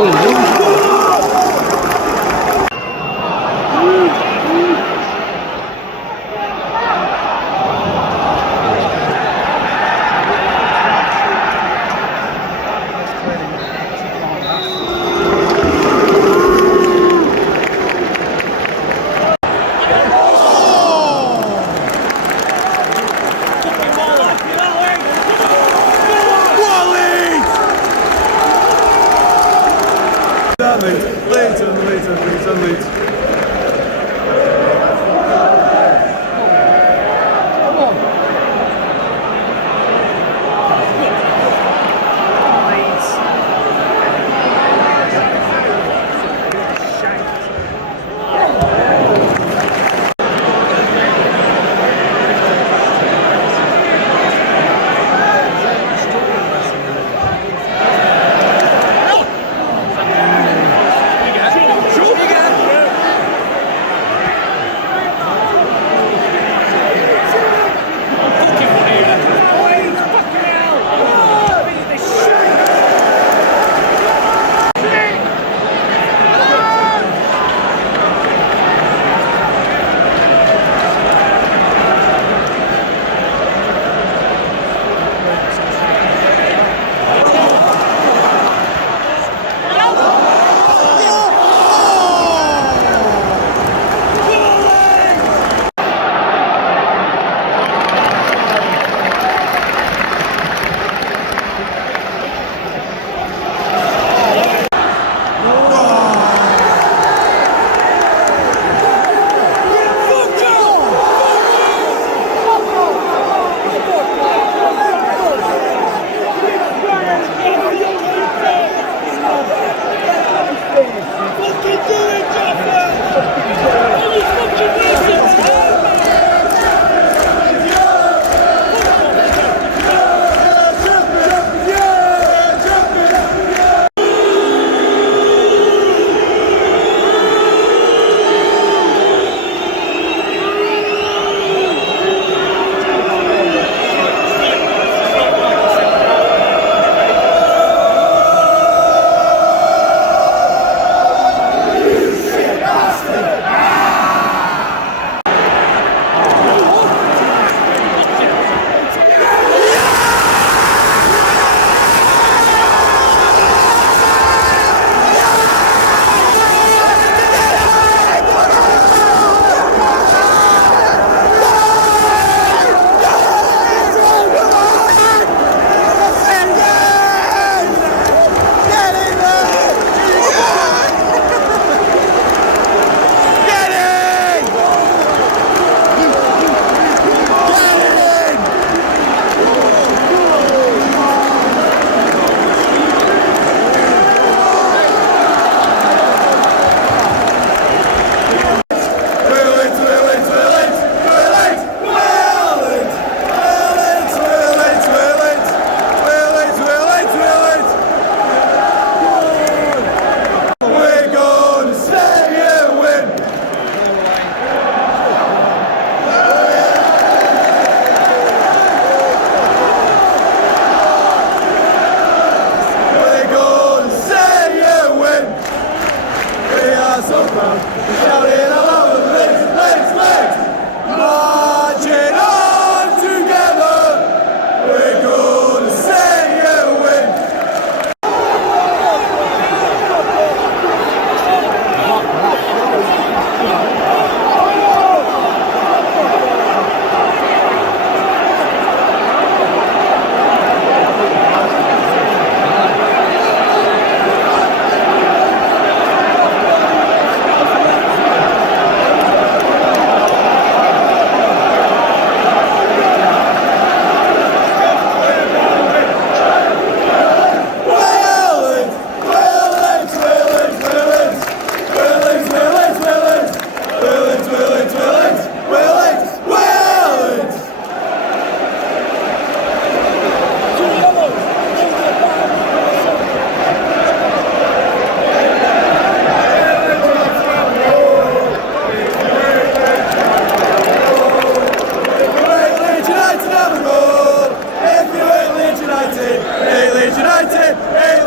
Leeds.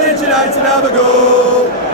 Leeds United, have a goal!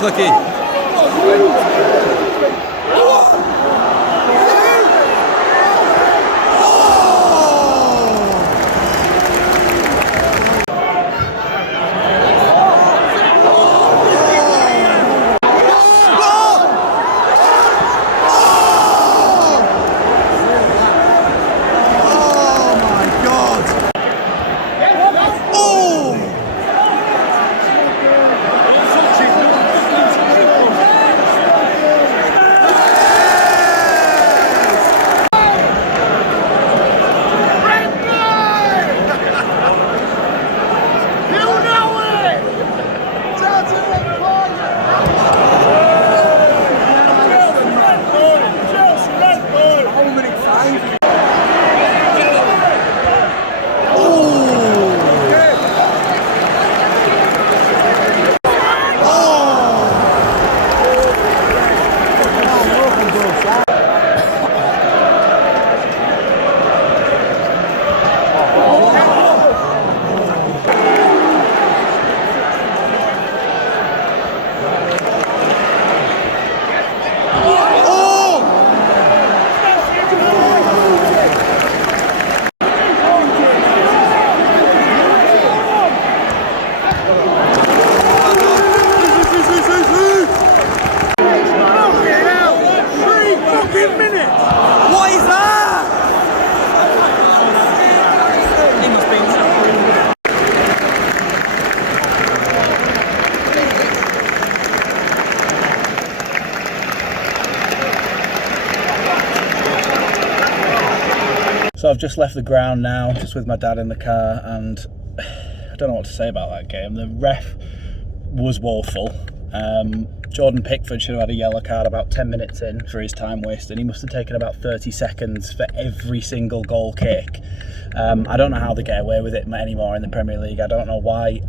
Clicky. So I've just left the ground now, just with my dad in the car, and I don't know what to say about that game. The ref was woeful. Jordan Pickford should have had a yellow card about 10 minutes in for his time wasted. He must have taken about 30 seconds for every single goal kick. I don't know how they get away with it anymore in the Premier League. I don't know why.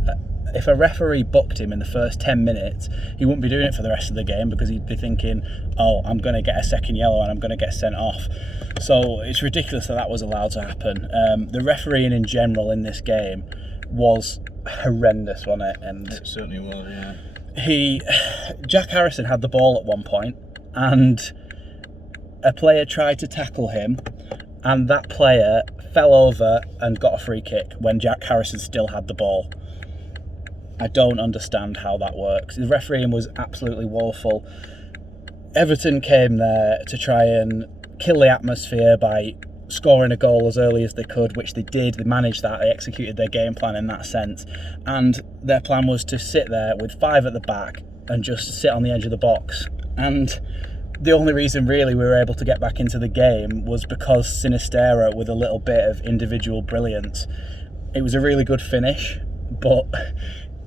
If a referee booked him in the first 10 minutes, he wouldn't be doing it for the rest of the game, because he'd be thinking, oh, I'm going to get a second yellow and I'm going to get sent off. So it's ridiculous that was allowed to happen. The refereeing in general in this game was horrendous, wasn't it? And it certainly was, yeah. Jack Harrison had the ball at one point, and a player tried to tackle him, and that player fell over and got a free kick when Jack Harrison still had the ball. I don't understand how that works. The refereeing was absolutely woeful. Everton came there to try and kill the atmosphere by scoring a goal as early as they could, which they did. They managed that. They executed their game plan in that sense. And their plan was to sit there with 5 at the back and just sit on the edge of the box. And the only reason really we were able to get back into the game was because SINISTERRA, with a little bit of individual brilliance. It was a really good finish, but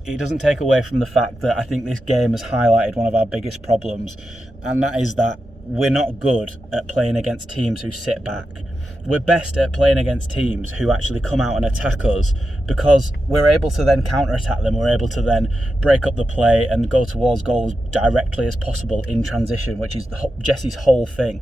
it doesn't take away from the fact that I think this game has highlighted one of our biggest problems, and that is that we're not good at playing against teams who sit back. We're best at playing against teams who actually come out and attack us, because we're able to then counter-attack them, we're able to then break up the play and go towards goals directly as possible in transition, which is Jesse's whole thing.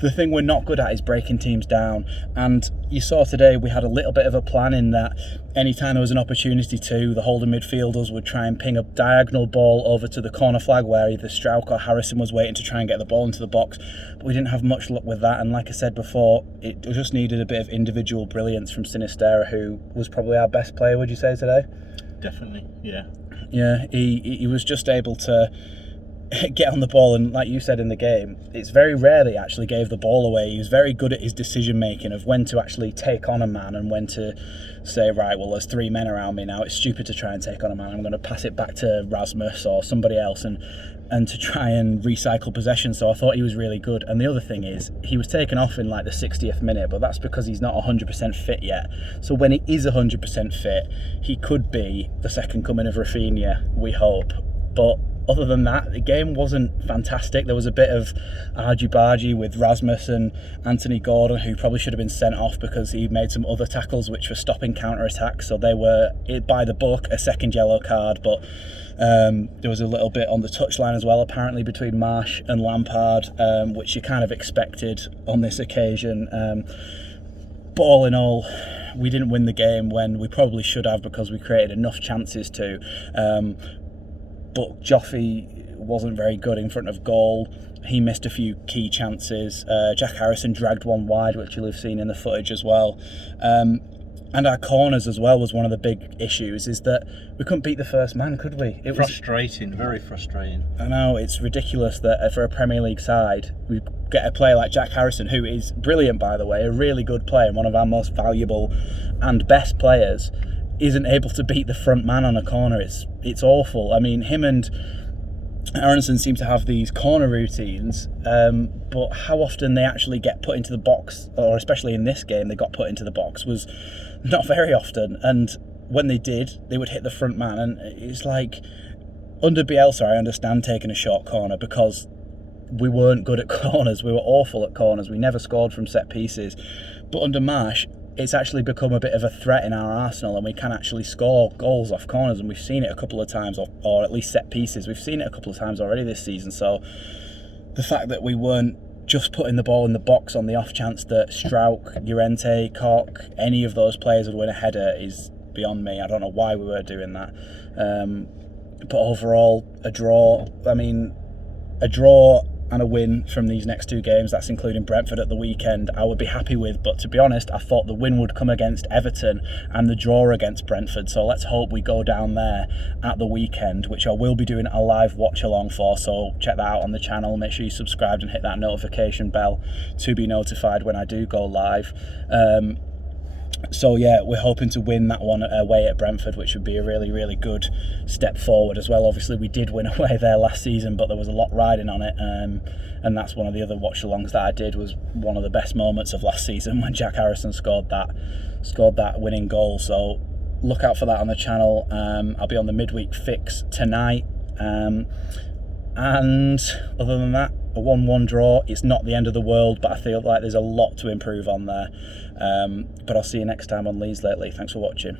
The thing we're not good at is breaking teams down, and you saw today we had a little bit of a plan in that anytime there was an opportunity to, the holding midfielders would try and ping a diagonal ball over to the corner flag where either Strauch or Harrison was waiting to try and get the ball into the box, but we didn't have much luck with that. And like I said before, it just needed a bit of individual brilliance from SINISTERRA, who was probably our best player, would you say, today? Definitely, yeah. Yeah, he was just able to get on the ball, and like you said in the game, it's very rare that he actually gave the ball away. He was very good at his decision making of when to actually take on a man and when to say, right, well, there's 3 men around me now, it's stupid to try and take on a man, I'm going to pass it back to Rasmus or somebody else, and to try and recycle possession. So I thought he was really good. And the other thing is, he was taken off in like the 60th minute, but that's because he's not 100% fit yet. So when he is 100% fit, he could be the second coming of Rafinha, we hope. But other than that, the game wasn't fantastic. There was a bit of argy-bargy with Rasmus and Anthony Gordon, who probably should have been sent off because he made some other tackles which were stopping counter-attacks. So they were, by the book, a second yellow card. But there was a little bit on the touchline as well, apparently, between Marsh and Lampard, which you kind of expected on this occasion. But all in all, we didn't win the game when we probably should have, because we created enough chances to. but Joffee wasn't very good in front of goal. He missed a few key chances. Jack Harrison dragged one wide, which you'll have seen in the footage as well. And our corners as well was one of the big issues, is that we couldn't beat the first man, could we? It frustrating, very frustrating. I know, it's ridiculous that for a Premier League side, we get a player like Jack Harrison, who is brilliant, by the way, a really good player, and one of our most valuable and best players, isn't able to beat the front man on a corner. It's awful. I mean, him and Aronson seem to have these corner routines, but how often they actually get put into the box, or especially in this game they got put into the box, was not very often. And when they did, they would hit the front man, and it's like, under Bielsa I understand taking a short corner, because we weren't good at corners. We were awful at corners. We never scored from set pieces. But under Marsh, it's actually become a bit of a threat in our arsenal, and we can actually score goals off corners, and we've seen it a couple of times, or at least set pieces. We've seen it a couple of times already this season. So the fact that we weren't just putting the ball in the box on the off chance that Strauch, Llorente, Koch, any of those players would win a header is beyond me. I don't know why we were doing that. But overall, a draw. I mean, a draw and a win from these next two games, that's including Brentford at the weekend, I would be happy with. But to be honest, I thought the win would come against Everton and the draw against Brentford. So let's hope we go down there at the weekend, which I will be doing a live watch along for. So check that out on the channel. Make sure you subscribe and hit that notification bell to be notified when I do go live. So yeah, we're hoping to win that one away at Brentford, which would be a really, really good step forward as well. Obviously, we did win away there last season, but there was a lot riding on it, and that's one of the other watch-alongs that I did. Was one of the best moments of last season when Jack Harrison scored that winning goal. So look out for that on the channel. I'll be on the midweek fix tonight, and other than that, a 1-1 draw. It's not the end of the world, but I feel like there's a lot to improve on there. But I'll see you next time on Leeds Lately. Thanks for watching.